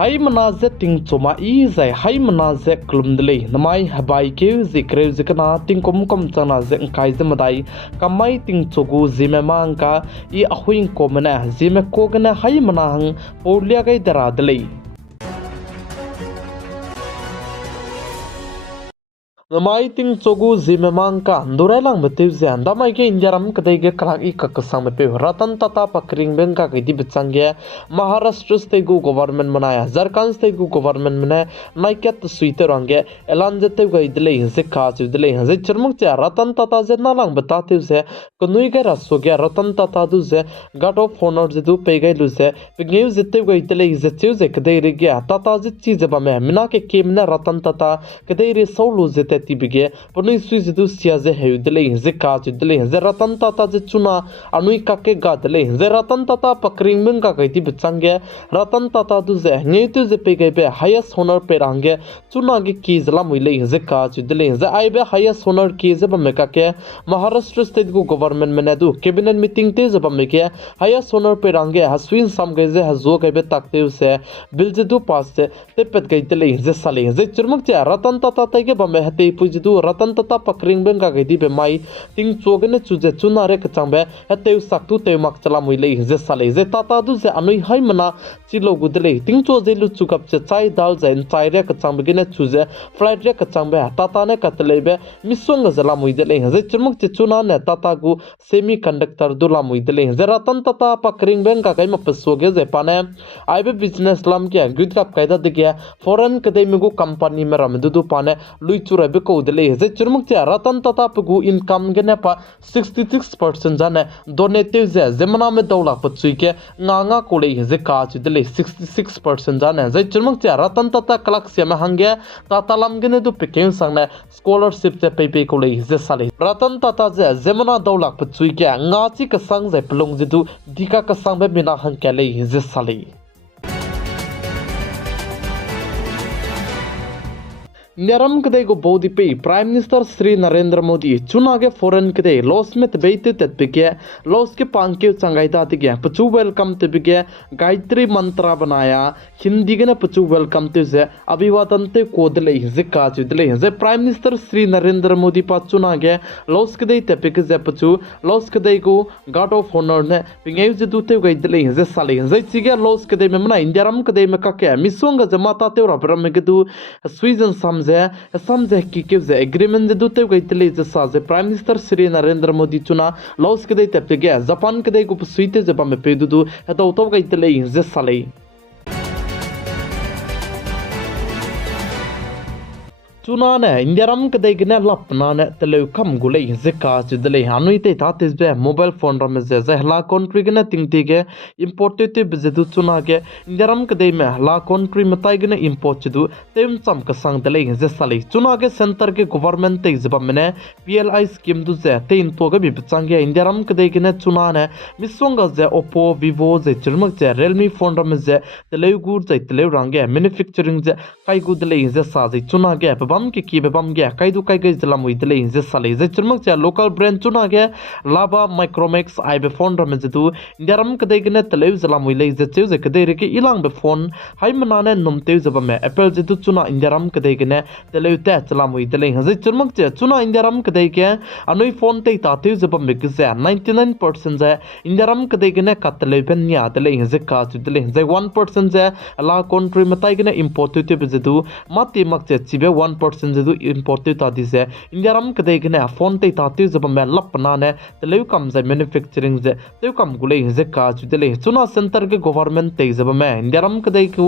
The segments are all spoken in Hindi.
hai manaze ting choma I zai hai manaze klumdlei namai habai ke zikre zikana ting kom chana ze kai zemadai kamai ting chogu zime mangka I ahuing komena zime kogana hai manahang porlia gai daradlei namai ting chogu zime mangka durai lang betiu zan damai ke injaram kadai ge kalak I kakasang bepe ratan tata pakring bengka ke di bechangge Maharashtra state gu government manaya Jharkhand state gu government mane naikat suite range elan jete gai dile se khas dile ze churmuk cha ratan tata ze nalang betate ze kunui ge raso ge ratan tata du ze god of honor ze du pe gai lu ze pingeu jete gai dile ze chu ze kadai re ge tata ze chi ze ba me mina ke kemna ratan tata kadai re solu ze tibige ponui suis du sia ze heudele ze ka chudele ze ratan tata ze chuna anui kake ga dele ze ratan tata pakring meng ka kaiti bichange ratan tata du ze ngeitu ze pe gai be highest honor pe range chuna ge ki zala muile ze ka chudele ze ai be highest honor ki ze ba me ka ke Maharashtra state go government mena du cabinet meeting te ze ba me ke highest honor pe range haswin sam ge ze hazo ge be takte se bil ze du pass se te pet gai dele ze sale ze churmuk cha ratan tata te ge ba me hate pujidu ratan tata pakring beng ka gedi be mai ting chogene chuje chuna re kachangbe hate saktu te mak chala muile je sale je tata du je anui hai mana chilo gudle ting cho je lu chukap che chai dal jain chai re kachangbe gene chuje flight re kachangbe tata ne katle be misong jala muidele je chumuk che chuna ne tata gu semiconductor du la muidele je ratan tata pakring beng ka kai ma pasoge je pane aibe business lam ke gud kap kaida de ge foreign kadai me gu company me ram du pane lui chura be ko dele ze churmuk cha ratan tata pu income gene pa 66% jane donative ze zemana me dawla pachui ke nga kole ze ka chu dele 66% jane ze churmuk cha ratan tata kalak se ma hange tata lam gene du peking sangne scholarship te pe kole ze sale ratan tata ze zemana dawla pachui ke nga chi ka sang ze plong ze du dika ka sang be mina hang ke le ze sale Nyaram kadai go bodi pe Prime Minister Sri Narendra Modi chuna ge foreign kadai los met beite tet bege los ke panke changai ta tige pachu welcome te bege gayatri mantra banaya hindi ge na pachu welcome te ze abhivadan te kodle ze ka chudle ze Prime Minister Sri Narendra Modi pa chuna ge los kadai te bege ze pachu los kadai go god of honor ne pingeu ze du te gaidle ze sale ze chige los kadai me mana indiaram kadai me ka ke misonga ze mata te ora bram ge du suizen sam samze ki kevze agreement de dute gaitele je saze Prime Minister Sri Narendra Modi chuna laos ke dei tepte ge Japan ke dei go suite je ba me pedu eta uto gaitele je sale chuna ne indiaram kadai gene lapna ne tele kam gule zeka chudle hanui te thatis be mobile phone ram ze hla country gene tingti ge imported te bezu chuna ge indiaram kadai me hla country matai gene import chudu tem cham ka sang tele ze sale chuna ge center ge government te zeba mene PLI scheme du ze te in to ge bi chang ge indiaram kadai gene chuna ne misonga ze Oppo Vivo ze churmak ze Realme phone ram ze tele gur ze tele range manufacturing ze kai gu dele ze sa ze chuna ge bam ke ki bam ge kai du kai ge zala mui dele ze sale ze churmak cha local brand chuna ge laba micromax ibe phone ram ze tu indiaram kadai ge tele zala mui le ze che ze kadai re ke ilang be phone hai mana ne nom te ze ba me apple ze tu chuna indiaram kadai ge tele ta zala mui dele ze churmak cha chuna indiaram kadai ge anoi phone te ta te ze ba me ge 99% ze indiaram kadai ge ka tele ben nya tele ze ka chu tele ze 1% ze la country matai ge import te be ze tu mati mak che chibe 1% ze du import te ta di ze indiaram kadai ge phone te ta te ze ba me lapna ne tele kam ze manufacturing ze te kam gule ze ka chu tele chuna center ge government te ze ba me indiaram kadai ku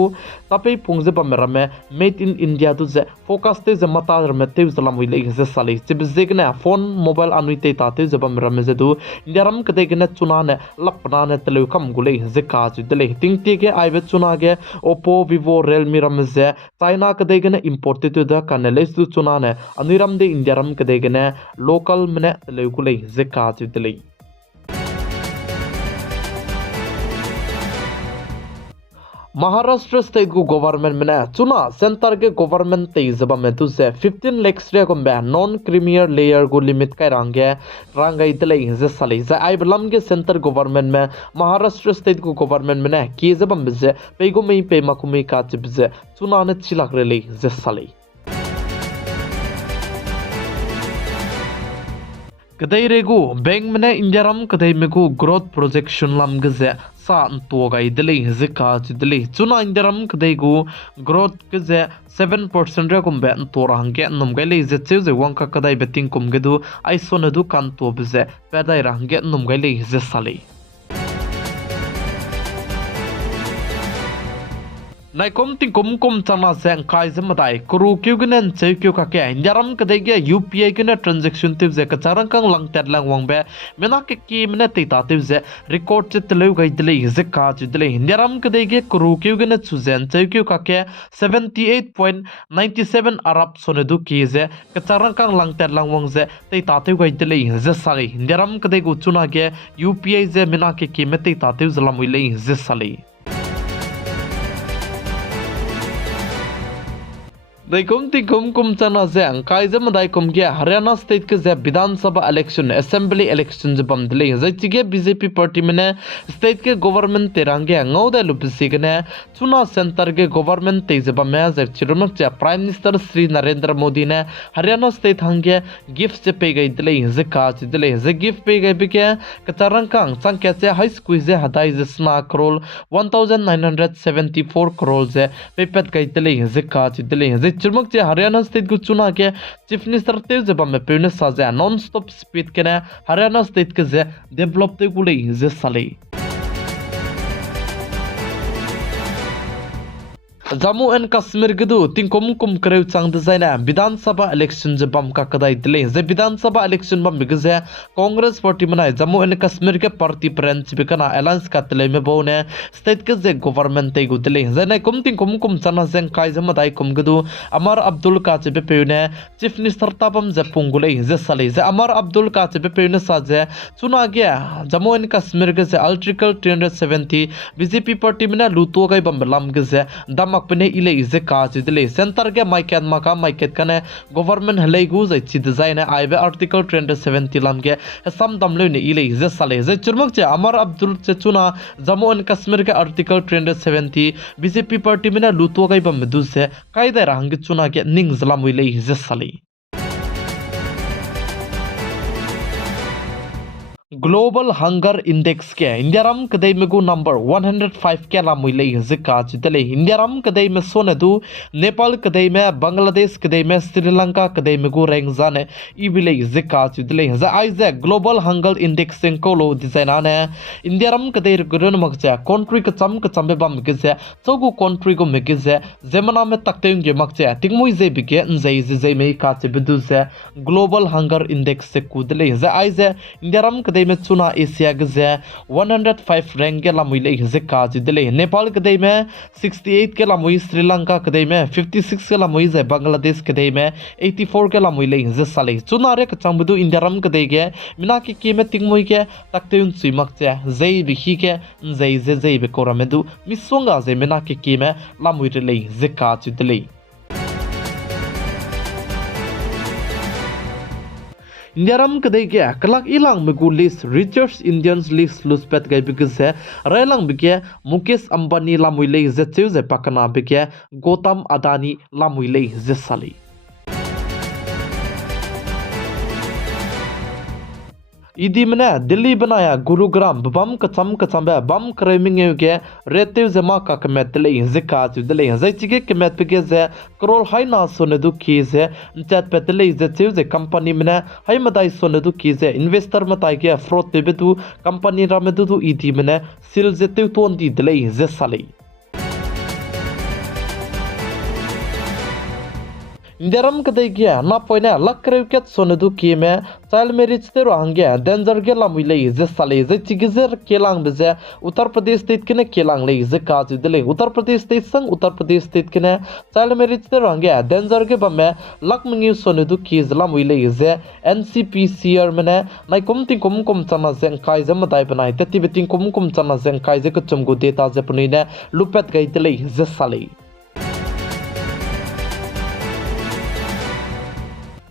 tape pung ze ba me rame made in India du ze focus te ze mata rame te ze lam wile ze sale chibe ze ge phone mobile anui te ta te ze ba me rame ze du indiaram kadai ge chuna ne lapna ne tele kam gule ze ka chu tele ting te ge aibe chuna ge Oppo Vivo Realme ram ze China kadai ge import te da kanale su chuna ne aniram de indiaram kadai ge local mene tele gule ze ka chu tele Maharashtra state को गवर्नमेंट में चुना सेंटर के गवर्नमेंट तेजब में तुझे 15 लाख से गुम्बे नॉन क्रीमियर लेयर को लिमिट का रंगे इतले जे साले जे आई बलम के सेंटर गवर्नमेंट में महाराष्ट्र स्टेट को गवर्नमेंट में केजब में जे पेगो में पे मकुमे का चिबजे चुना ने चिलक रेले जे साले कदई रेगु बैंक में इंजरम कदई में को ग्रोथ प्रोजेक्शन लम गजे सा तो गई दिले जिका दिले चुना इंजरम कदई को ग्रोथ गजे 7% रे कुंबे तो रंगे नम गले जे जे वंका कदई बेटिंग कुम गेदु आइसोन दु कान तो बजे पेदाई रंगे नम गले जे साले नाइकोम तिंकुम कुम चना से अंकाई जमदाई कुरु क्यों गनन से क्यों का क्या इंजरम कदेगे यूपीआई के ट्रांजैक्शन तिव जे कचारंग कंग लंग तेर लंग वंग बे मेना के की मने तेता तिव जे रिकॉर्ड च तलेउ गई दिले जे का च दिले इंजरम कदेगे कुरु क्यों गन सुजेन से क्यों का क्या 78.97 अरब सोने दु की जे कचारंग कंग लंग तेर लंग वंग जे तेता तिव गई दिले जे साले इंजरम कदेगु चुना के यूपीआई जे मेना के की में तेता तिव जला मुइले जे साले नाइकोम तिंकुम कुम चना से अंकाई जम दाइकोम के हरियाणा स्टेट के जे विधानसभा इलेक्शन असेंबली इलेक्शन जबम दिले जैचिगे बीजेपी पार्टी में स्टेट के गवर्नमेंट तेरंगे ngauda लुपसिगने चुना सेंटर के गवर्नमेंट तेजबा में जे चिरमक जे प्राइम मिनिस्टर श्री नरेंद्र मोदी ने हरियाणा स्टेट हंगे गिफ्ट से पे गई दिले जे काज दिले जे गिफ्ट पे गई बिके कचारंग कांग संख्या से हाई स्कूल जे हदाई जे स्ना करोड़ 1974 करोड़ जे पेपत गई दिले जे काज दिले जे चुमक जे हरियाणा स्टेट को चुना के चीफ मिनिस्टर तेजबा में पेने साजे नॉन स्टॉप स्पीड के हरियाणा स्टेट के जे डेवलप ते गुले जे साले जम्मू एंड कश्मीर के दो तिंकुम कुम करे चांग डिजाइन विधानसभा इलेक्शन जबम का कदाई दिले जे विधानसभा इलेक्शन बम बिगजे कांग्रेस पार्टी मनाए जम्मू एंड कश्मीर के पार्टी फ्रेंच बिकना अलायंस का तले में बोने स्टेट के जे गवर्नमेंट ते गु दिले जे ने कुम तिंकुम कुम चना जें काय जम दाई कुम गदु अमर अब्दुल का जे पेने चीफ मिनिस्टर ताबम जे पुंगुले जे साले जे अमर अब्दुल का जे पेने साजे चुना गया जम्मू एंड कश्मीर के जे आर्टिकल 370 बीजेपी पार्टी में लुतो गई बम लम के जे दम अपने इले इजे काज दिले सेंटर के माइकेट मका माइकेट कने गवर्नमेंट हले गु जै छि डिजाइन आइबे आर्टिकल 370 लम के सम दमले ने इले इजे साले जे चुरमक जे अमर अब्दुल से चुना जम्मू एंड कश्मीर के आर्टिकल 370 बीजेपी पार्टी में लुतो गई बम दु से कायदे रंग चुना के निंग जलम इले इजे साले ग्लोबल हंगर इंडेक्स के इंडियारम कदई में गु नंबर 105 के ला मुइले जिका जितले इंडियारम कदई में सोने दु नेपाल कदई में बांग्लादेश कदई में श्रीलंका कदई में गु रैंक जाने इबिले जिका जितले ज आइजे ग्लोबल हंगर इंडेक्स सेंकोलो डिजाइना ने इंडियारम कदई गुरन मगजे कंट्री कचम बे बम गजे चौगु कंट्री को मगजे जेमना में तकतें के मगजे तिंगमुई जे बिके जे में का चे बिदु से ग्लोबल हंगर इंडेक्स से कुदले ज आइजे इंडियारम कदई में चुना एशिया गजे 105 रैंक के लामुई ले जिका जिदले नेपाल कदई में 68 के लामुई श्रीलंका कदई में 56 के लामुई जे बांग्लादेश कदई में 84 के लामुई ले जे साले चुना रे कचंबदु इंडियारम कदई के मिना के में तिंगमुई के तकते उन सुइमक जे जई बिखी के जई बे कोरामेदु मिसोंगा जे मिना के में लामुई रे ले जिका जिदले इंडियारम कदई के कलाक इलांग में गु लिस्ट रिचर्स इंडियंस लिस्ट लुस्पेट गई बिकसे रेलंग बिके मुकेश अंबानी लामुइले जे चेउजे पकना बिके गौतम अदानी लामुइले जे साली इदी मने दिल्ली बनाया गुरुग्राम बम कचम बम क्रेमिंग के रेते जमा का कमेत ले जिका जुदले जैचिगे कमेत पे जे करोल हाई ना सोने दु की जे चैट पेतले जे जे कंपनी मने हाई मदाई सोने दु की जे इन्वेस्टर मताई के फ्रॉड पे बेतु कंपनी रा में दु इदी मने सिल जे ते तो दी दिले जे साले इंदियारम कदे गया ना पोइने लक्रेव के सोनदु की में चाइल्ड मैरिज ते रोहंगे डेंजर के लामुले जे साले जे चिगिजर केलांग बजे उत्तर प्रदेश स्टेट के ने केलांग ले जे काज दिले उत्तर प्रदेश स्टेट संग उत्तर प्रदेश स्टेट के ने चाइल्ड मैरिज ते रोहंगे डेंजर के बमे लकमंगी सोनदु की लामुले जे NCPCR मने नाइकुम तिंकुम कुम चना जे काय जे मदाय बनाय ते तिबेतिंग कुम कुम चना जे काय जे कचम गु देता जे पुनीने लुपेट गई दिले जे साले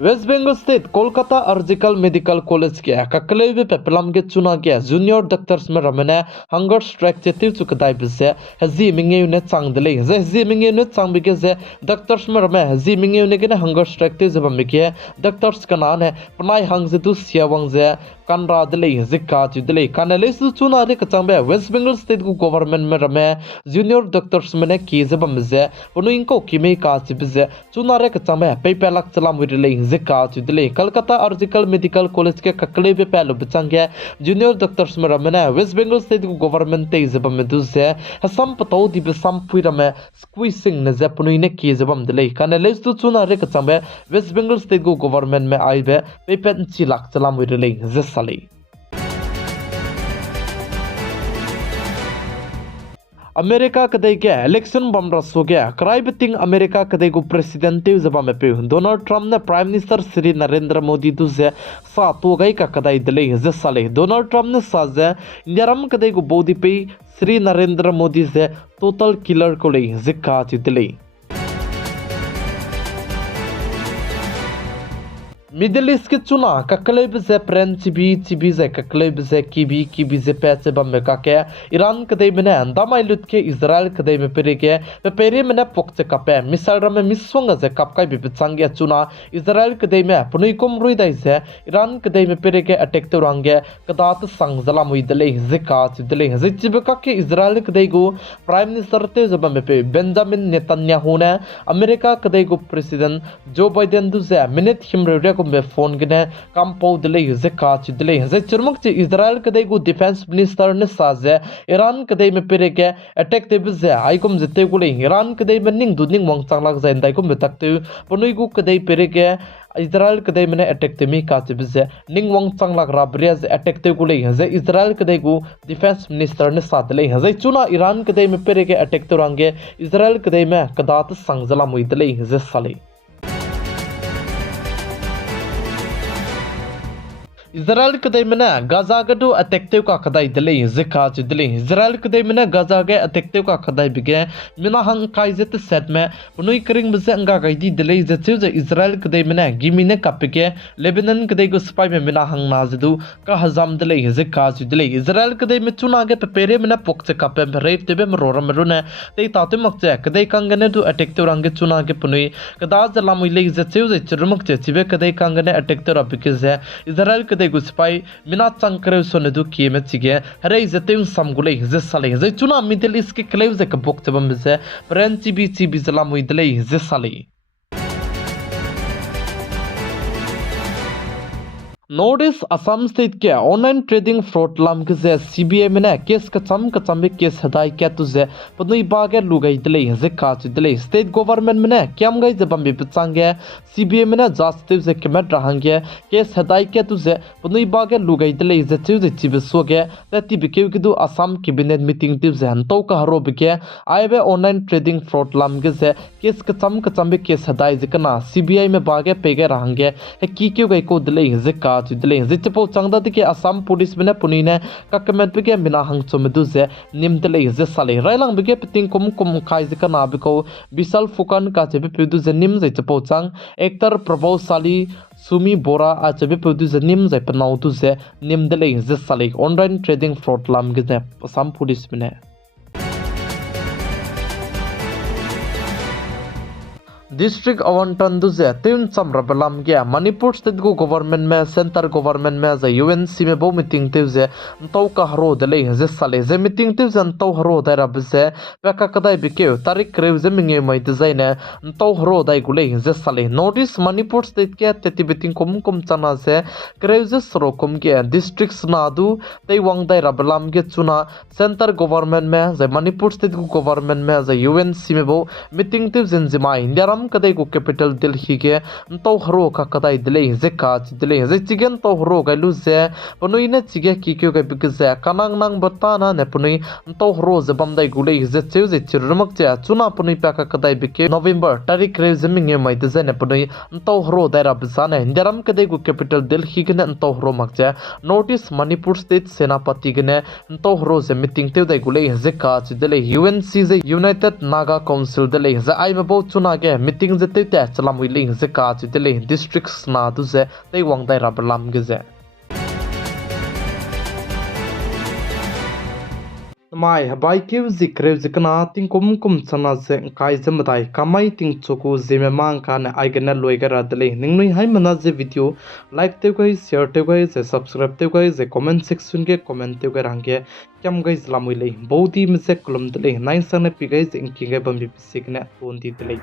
वेस्ट बंगाल स्टेट कोलकाता अर्जिकल मेडिकल कॉलेज के ककलेबे पेपलम के चुना के जूनियर डॉक्टर्स में रमने हंगर स्ट्राइक चेतिव चुकदाई बिसे हजी मिंगे ने चांगदले जे हजी मिंगे ने चांगबिके जे डॉक्टर्स में रमे हजी मिंगे ने के हंगर स्ट्राइक ते जब मिके डॉक्टर्स का नाम है पनाई हंग जे तु सियावंग जे कानरा दिले जिका दिले कानले सु चुना रे कचांबे वेस्ट बंगाल स्टेट को गवर्नमेंट में रमे जूनियर डॉक्टर्स में की जब मजे पुनुइन को किमे का चिबजे चुना रे कचांबे पेपलक चलाम विले जिका दिले कलकत्ता अर्जिकल मेडिकल कॉलेज के ककले पे पहलो बचंगे जूनियर डॉक्टर्स में रमे वेस्ट बंगाल स्टेट को गवर्नमेंट ते जब में दुसे हसम पतो दि बसम पुरमे स्क्वीजिंग ने जे पुनुइन की जब दिले कानले सु चुना रे कचांबे वेस्ट बंगाल स्टेट को गवर्नमेंट में आइबे पेपन चिलाक चलाम विले अमेरिका कदे के इलेक्शन बम रसो गया क्राइबिटिंग अमेरिका कदे को प्रेसिडेंट जबा में पे डोनाल्ड ट्रम्प ने प्राइम मिनिस्टर श्री नरेंद्र मोदी दुसे सा तो गई का कदाई दिले जे साले डोनाल्ड ट्रम्प ने साजे इंडियारम कदे को बोदी पे श्री नरेंद्र मोदी से टोटल किलर को ले जिका दिले मिडिल ईस्ट के चुना ककलेब से प्रेन चिबी से ककलेब से की से पैसे बम में काके ईरान कदे में अंदामाई लुट के इजराइल कदे में पेरे के पेरे में पोक्चे कपे मिसाइल रमे मिसवंग से कपकाई भी बिचंगे चुना इजराइल कदे में पुनुई कुम रुई दाई से ईरान कदे में पेरे के अटैक तो रंगे कदात संगजला मुई दले जिका दिले जिब काके इजराइल कदे को प्राइम मिनिस्टर ते जब में पे बेंजामिन नेतन्याहू ने अमेरिका कदे को प्रेसिडेंट जो बाइडेन दुसे मिनट हिमरे में फोन गने कंपो दिले जे काच दिले जे चुरमुक चे इजराइल कदे को डिफेंस मिनिस्टर ने साजे ईरान कदे में पेरे के अटैक ते बिजे आइकुम जते को ले ईरान कदे में निंग दुनिंग मोंग चांगलाक जाइन दाइ को बेतकते पनुई को कदे पेरे के इजराइल कदे में अटैक ते मी काच बिजे निंग मोंग चांगलाक राब्रिया जे अटैक ते को ले जे इजराइल कदे को डिफेंस मिनिस्टर ने साथ ले जे चुना ईरान कदे में पेरे के अटैक तो रंगे इजराइल कदे में कदात संगजला मुई दले जे साले इजराइल कदे में गाजा गडु अटैक का कदाई दिले जिका दिले इजराइल कदे में गाजा के अटैक का कदाई बिगे मिना हंग काइजेत सेट में पुनुई करिंग बसे अंगा गाइदी दिले जचे जे इजराइल कदे में गिमिने कापिके लेबनान कदे को स्पाई में मिना हंग नाजदु का हजाम दिले जिका दिले इजराइल कदे में चुना के पेरे में पोक्चे कापे रेप तेबे मरोरम रुने ते ताते मक्चे कदे कंगने दु अटैक तो रंगे चुना के पुनुई कदा जलामुले जचे जे चुरमक चिबे कदे कंगने अटैक तो रबिके जे इजराइल गुस्पाई मिना चंकरे सोनेदु किए में चिगे हरे जते समगुले जे साले जे चुना मिडिल ईस्ट के क्लेव जे कबोक चबम जे प्रेन चिबी जला मुइदले जे साले नॉर्थ ईस्ट असम स्टेट के ऑनलाइन ट्रेडिंग फ्रॉड लाम के जे सीबीआई में केस कचम में केस हदाई क्या तुझे पनुई बागे लुगाई दिले जे काच दिले स्टेट गवर्नमेंट में क्याम गई जबम भी बचांगे सीबीआई में जास्ते जे कमेट रहंगे केस हदाई क्या तुझे पनुई बागे लुगाई दिले जे चिव जे चिबसोगे तति बिके किदु असम कैबिनेट मीटिंग टिव जे हंतो का हरो बिके आइबे ऑनलाइन ट्रेडिंग फ्रॉड लाम के जे केस कचम में केस हदाई जिकना सीबीआई में बागे पेगे रहंगे की क्यों गई को दिले जे दिले जिचपो चंगदा के असम पुलिस में पुनीने ककमेट बिके बिना हंगचो मेदुजे निमदले जे साले राइलांग बिके पिटिंग कुम खाइ जिका ना बिको विशाल फुकन का जेबे पिदुजे निम जिचपो चंग एक्टर प्रभावशाली सुमी बोरा आचबे पिदुजे निम जे पनाउ दुजे निमदले जे साले ऑनलाइन ट्रेडिंग फ्रॉड लाम गे असम पुलिस में डिस्ट्रिक्ट अवंटन दुजे तीन समरबलाम गया मणिपुर स्टेट को गवर्नमेंट में सेंटर गवर्नमेंट में जे यूएनसी में बो मीटिंग तेजे तो का हरो दले जे साले जे मीटिंग तेजे तो हरो दारा बसे पेका कदाई बिके तारीख रेव जे मिंगे मई डिजाइन तो हरो दाई गुले जे साले नॉर्थ मणिपुर स्टेट के तेति बिटिंग कुम चना से क्रेव जे सरो कुम के डिस्ट्रिक्ट सनादु ते वांगदाई रबलाम के चुना सेंटर गवर्नमेंट में जे मणिपुर स्टेट को गवर्नमेंट में जे यूएनसी में बो मीटिंग तेजे जिमा India Indiaram kadai ku capital Delhi ge to hro ka kadai dile je ka dile je chigen to hro ga lu je panui na chige ki kyo ga big je kanang nang batana ne panui to hro je bamdai gule je cheu je chirmak che chuna panui pa ka kadai bike November tarik re zeming mai de je ne panui to hro daira bisane Indiaram kadai ku capital Delhi ge ne to hro mak je notice Manipur state senapati ge ne to hro je meeting te dai gule je ka dile UNC je United Naga Council dile je ai ma bo chuna ge meeting je te te chalam wi le je ka dile districts na du je dai wang dai rabalam ge je mai habai keu zikre zikna ting kum chana je kai jamdai kamai ting choku Zeme mang kan aigena loigara dele ningnui hai mana je video like te gai share te gai je subscribe te gai je comment section ke comment te gai rangke kyam gai lamui le bodi mse kolom dele nine sane pi gai je inki gai bambi pisikne ton di dele